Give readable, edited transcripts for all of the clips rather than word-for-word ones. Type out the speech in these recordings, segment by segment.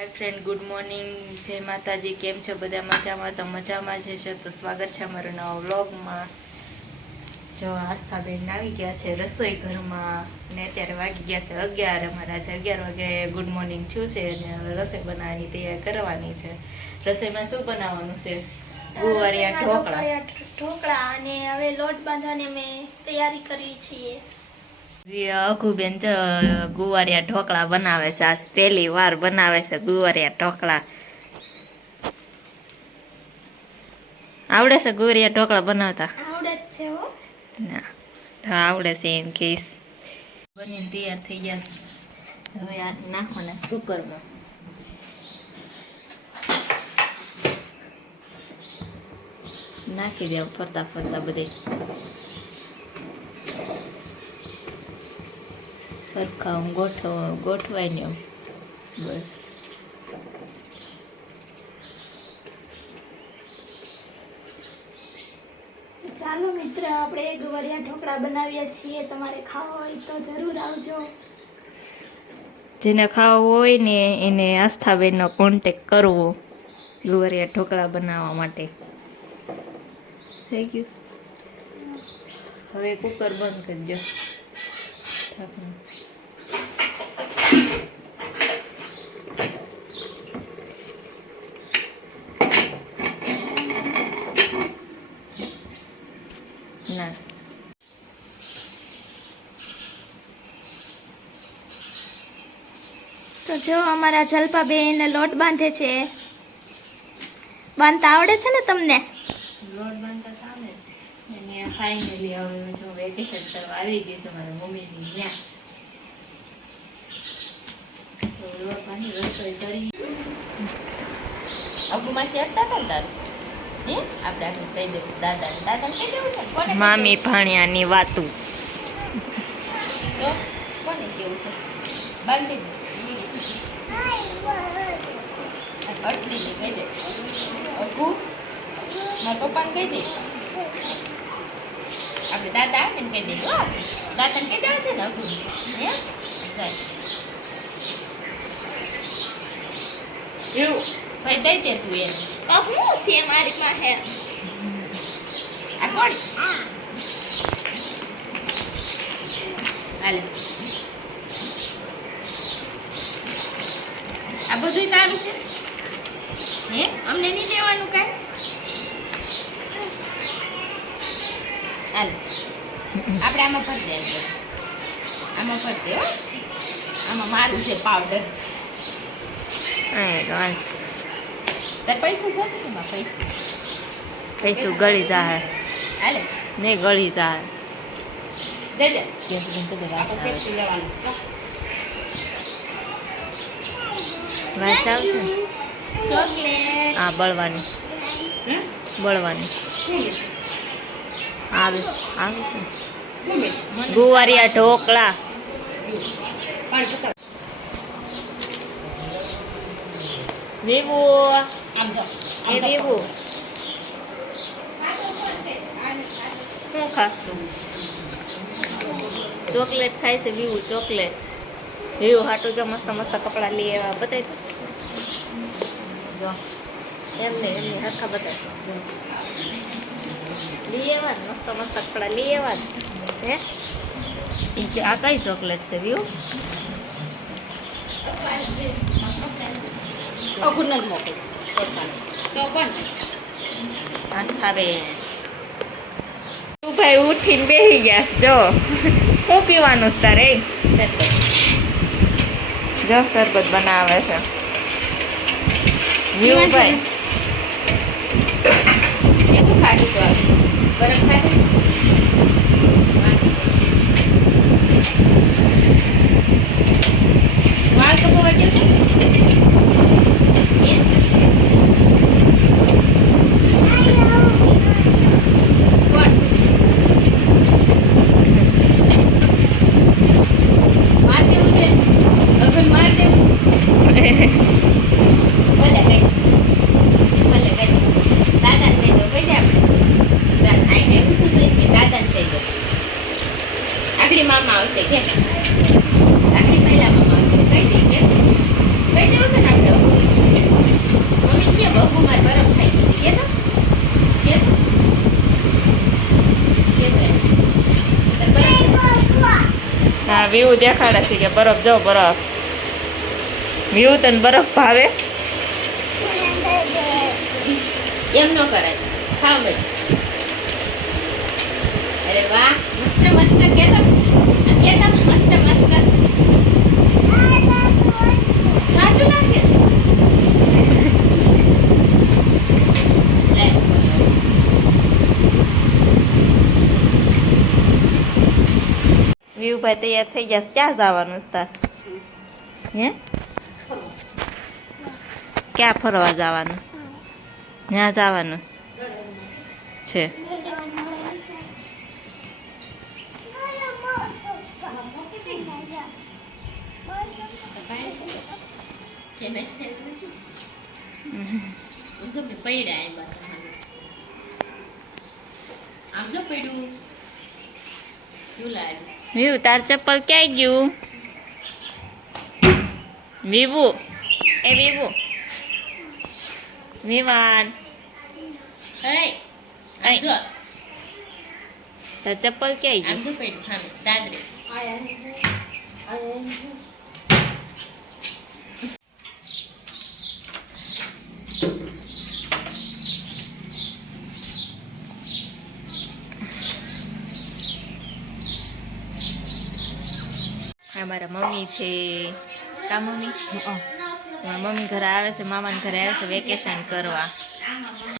Hi friend good morning जय माताजी केम छो बधा मजामां तो मजामां ज छो तो स्वागत है अमरा नवा व्लॉग में। जो आस्थाबेन आई गया है रसोई घर में ने अत्यारे वागी गया है 11। अमारा आज 11 वागे गुड मॉर्निंग थयुं छे अने रसोई बनाववानी तैयारी करवानी छे। रसोई में शुं बनाववानुं छे? गुवारिया ढोकळा अने हवे लोट बांधवानी અમે તૈયારી કરી છીએ। अघुबेन जो गुवारिया ढोकळा बनावे छे। आज पहली वार बनावे छे गुवारिया ढोकळा। आवड़े छे गुवारिया ढोकळा बनावता? आवड़े छे हो। ना आवड़े छे एम केस। बनीने तैयार थई गया। हवे आ नाखवाना कुकर में। नाखी दे फरता फरता बधे सरखा गोठवाय ने बस। ચાલો મિત્ર આપણે ગુવારિયા ઢોકળા બનાવ્યા છીએ। તમારે ખાવા હોય તો જરૂર આવજો। જેને ખાવા હોય ને એને આસ્થાબેનનો કોન્ટેક્ટ કરવો ગુવારિયા ઢોકળા બનાવવા માટે। થઈ ગયું। હવે કુકર બંધ કરી દો। ના તો જો અમારા જલપાબેન લોટ બાંધે છે। બાંધતા આવડે છે ને તમને? લોટ બાંધતા આવડે અને ફાઇનલી હવે જો વેકેશન કરવા આવી ગઈ છે મારા મમ્મીની ત્યાં। તો લોટ બાંધી રસોઈ કરી અગુમાં ચેટતા હતા તારું હે આપણે આખું કહી દે દાદા દાદા કહી દેવું છે કોને મામી ભાણિયાની વાતું તો કોને કેવું છે બાંધી દે અટલી કહી દે અગુ મારા પપ્પાને કહી દે આપણે દાદા આવે ને કહી દે હો દાદાને કહી દેવા છે ને અગુ હે એવું ભાઈ દઈ દે તું એને તો હું છે મારી પાસે આ કોણ હાલે આ બધું તારું છે હે અમને નહીં દેવાનું કાંઈ હાલે આપણે આમાં ભરી દે આમાં ભરી દે હો આમાં મારું છે પાવડર તાર પૈસા છે ને પૈસું ગળી જાય હાલે નહીં ગળી જાય દે દે વાસ આવશે હા બળવાની આવે આવે છે ગુવારિયા ઢોકળા વિવો એ વિવો શું ખાસ તું ચોકલેટ ખાય છે વિવો ચોકલેટ વિવો હાટું જો મસ્ત મસ્ત કપડાં લઈ આવ્યા બતાવી જો એમને હરખા બતાવી લઈ આવ્યા ને મસ્ત મસ્ત કપડાં લઈ આવ્યા હે કે આ કઈ ચોકલેટ છે વિવો અગુનલ મોકલ તો પણ આસ્થાબેન તું ભાઈ ઉઠીને બેસી ગયા જો શું પીવાનું છે તારે શરબત જો શરબત બનાવે છે ભાઈ કેટલું ખાધું તો બરફ ખાધું વાળ કપવા ગયો મામા આવશે કે આખરી પહેલા મામા આવશે કઈ દે કે કઈ દેવું છે ને આપણે વ્યૂ દેખાડે છે કે બરફ જો બરફ વ્યૂ તને બરફ ભાવે એમ ન કરાય ખાવ ભાઈ અરે વાહ મસ્ત મસ્ત કેતો મસ્ત મસ્ત સાચું લાગે વિયુભાઈ તૈયાર થઈ ગયા ક્યાં જવાનું છે તાર હે ક્યાં ફરવા જવાનું ત્યાં જવાનું છે વિવુ તાર ચપ્પલ ક્યાંય ગયું વિવુ એ વિવુ વિવાન તાર ચપ્પલ ક્યાંય ગયું મારા મમ્મી છે કા મમ્મી મારા મમ્મી ઘરે આવે છે મામાના ઘરે આવે છે વેકેશન કરવા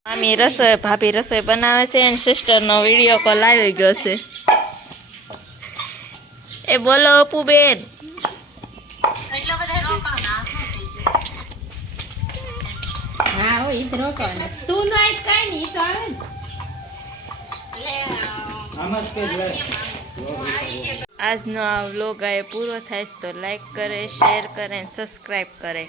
મામી રસોઈ ભાભી રસોઈ બનાવે છે અને સિસ્ટરનો વિડીયો કોલ આવી ગયો છે એ બોલો અપુબેન હા હો ઈ તો રોકવાના તું નો આજ કાઈ નહીં ઈ તો આવે ને આમાં જ આજનો આ વ્લોગ આ પૂરો થાય તો લાઈક કરે શેર કરે સબસ્ક્રાઈબ કરે